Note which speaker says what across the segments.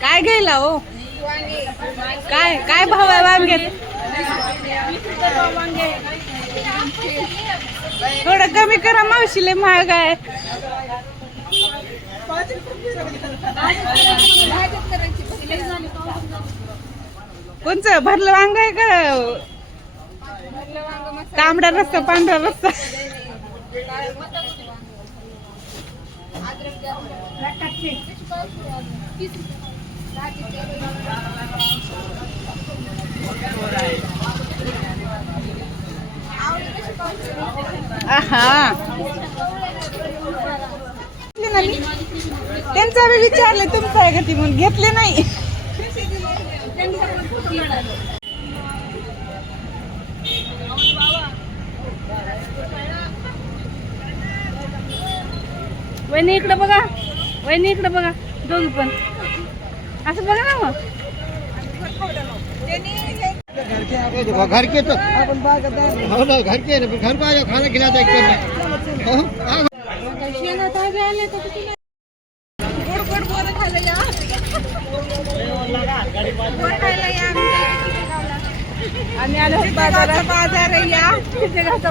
Speaker 1: काय घ्यायला हो? काय काय भाव आहे वांग्यात? थोडं कमी करा मावशी लय महाग आहे. कोणचं? भरलं वांग आहे का? तांबडा रस्ता पांढरा रस्ता हा त्यांचा मी विचारले तुमचं आहे का ती म्हणून. घेतले नाही. वहिनी इकडे बघा. वहिनी इकडे बघा दोघी पण. असं बघा ना मग.
Speaker 2: घर के तो. हो ना घर के ना, घर को खाना खिला दो। हो?
Speaker 1: आम्ही आलो बाजारात. बाजार या? घाचा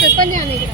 Speaker 3: तिथं पण या नाही